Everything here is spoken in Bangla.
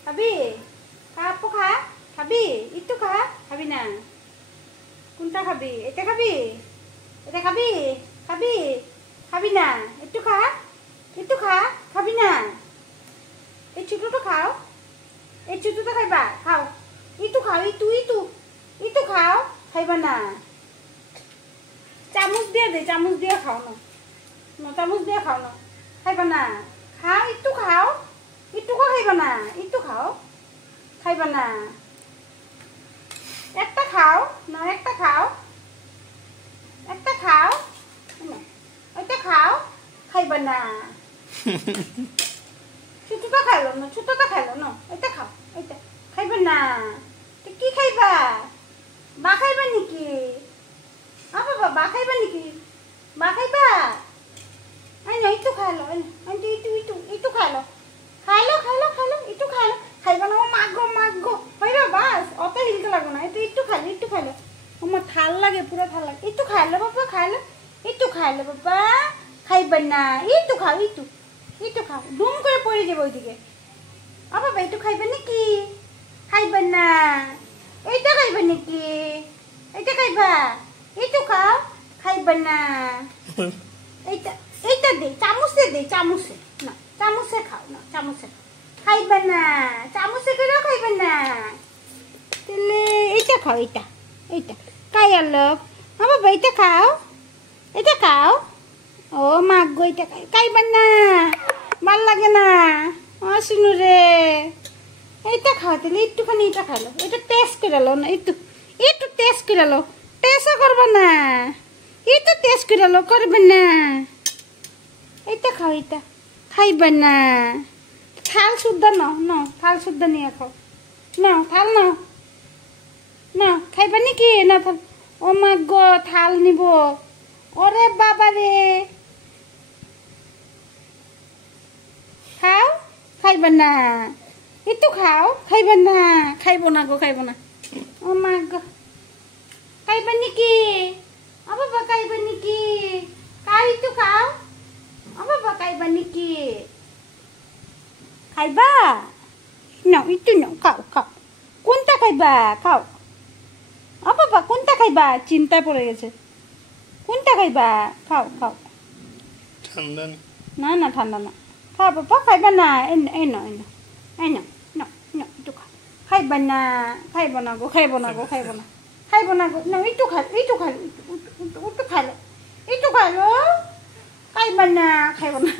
খাবি আপু খা খাবি একটু খা খাবি না কোনটা খাবি এটা খাবি খাবি খাবি খাবি না একটু খা খাবি না এই ছোটটা খাও এই ছোটটা খাইবা খাও একটু খাও একটু খাও খাইবা না চামচ দিয়ে খাও না চামচ দিয়ে খাও না খাইবা না খাও একটু খাইবা না একটু খাও খাইবা না একটা খাও না একটা খাও ওইটা খাও খাইবা না ছোটটা খাইলো না ওইটা খাও ওইটা খাইবা না কি খাইবা বা খাইবা নাকি বাবা বা খাইবা নাকি বা খাইবা আই না একটু খাইলো একটু খাইলো একটু খাইলো খাইবা না মাগো হইবা বাস অত হিলতে লাগবে না একটু খাইলো আমার থাল লাগে পুরো থাল লাগে একটু খাইলো বাবা বাবা খাইবা না একটু খাও ডুম করে পড়ে যাবে ওইদিকে বাবা একটু খাইবা নাকি খাইবা না এইটা খাইবা নাকি এইটা খাইবা একটু খাও খাইবা না এইটা দে চামচে না চামচে খাও না চামচে খাইবা না চামচে করে খাইবা না তাহলে এইটা খাও এইটা কাইয়া লোক বাবা এইটা খাও ও মাগো এইটা খাইবা না ভাল লাগে না শুনু রে এইটা খাও তাহলে একটুখানি এটা খাইলো এটা টেস্ট করে লো না একটু টেস্ট করে লো টেস্টও করবা না একটু টেস্ট করে লো করবে না এইটা খাও এটা খাইবা না থাল শুদ্ধ নাও থাল শুদ্ধ নিয়ে খাও নাও থাল নাও খাইবা নাকি না থাল ও মা গো থাল নিব ওরে বাবা রে খাও খাইবা না একটু খাও খাইবা না খাইব না ও মা গো খাইবা নাকি ও বাবা খাইবা নাকি একটু খাও ও বাবা খাইবা নাকি খাইবা নাও একটু নাও খাও কোনটা খাইবা খাও ও বাবা কোনটা খাইবা চিন্তায় পড়ে গেছে কোনটা খাইবা খাও ঠান্ডা না ঠান্ডা না খাও বাবা খাইবা না এই নাও একটু খাইবা না খাইব না গো না একটু খাইলো খাইবা না খাইব না